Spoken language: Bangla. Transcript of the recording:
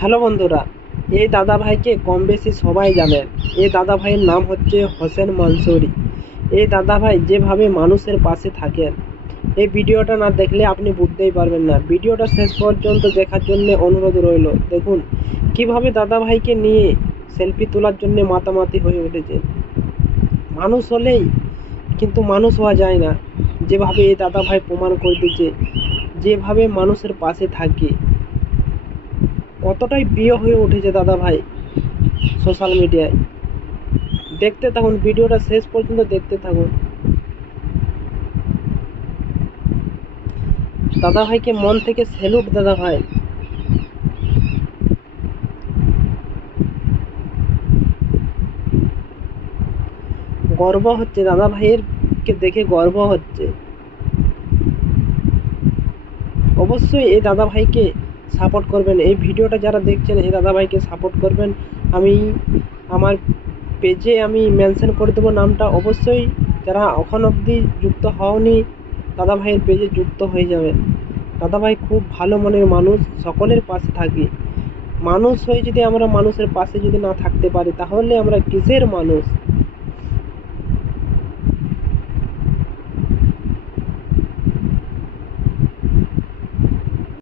হ্যালো বন্ধুরা, এই দাদা ভাইকে কম বেশি সবাই জানেন। এই দাদা ভাইয়ের নাম হচ্ছে হোসেন মানসুরি। এই দাদা ভাই যেভাবে মানুষের পাশে থাকেন, এই ভিডিওটা না দেখলে আপনি বুঝতেই পারবেন না। ভিডিওটা শেষ পর্যন্ত দেখার জন্য অনুরোধ রইল। দেখুন কিভাবে দাদা ভাইকে নিয়ে সেলফি তোলার জন্য মাতামাতি হয়ে উঠেছে। মানুষ হলেই কিন্তু মানুষ হওয়া যায় না। যেভাবে এই দাদা ভাই প্রমাণ করে দিচ্ছে, যেভাবে মানুষের পাশে থাকে, কতটাই প্রিয় হয়ে উঠেছে দাদা ভাই সোশ্যাল মিডিয়ায়। দেখতে থাকুন, ভিডিওটা শেষ পর্যন্ত দেখতে থাকুন। দাদা ভাইকে মন থেকে স্যালুট দাদা ভাই। গর্ব হচ্ছে দাদা ভাইয়ের কে দেখে, গর্ব হচ্ছে। অবশ্যই এই দাদা ভাইকে সাপোর্ট করবেন। এই ভিডিওটা যারা দেখছেন এই দাদা ভাইকে সাপোর্ট করবেন। আমি আমার পেজে মেনশন করে দেবো নামটা। অবশ্যই যারা এখন অবধি যুক্ত হওনি, দাদা ভাইয়ের পেজে যুক্ত হয়ে যাবেন। দাদা ভাই খুব ভালো মনের মানুষ, সকলের পাশে থাকি। মানুষ হয়ে যদি আমরা মানুষের পাশে যদি না থাকতে পারি, তাহলে আমরা কিসের মানুষ?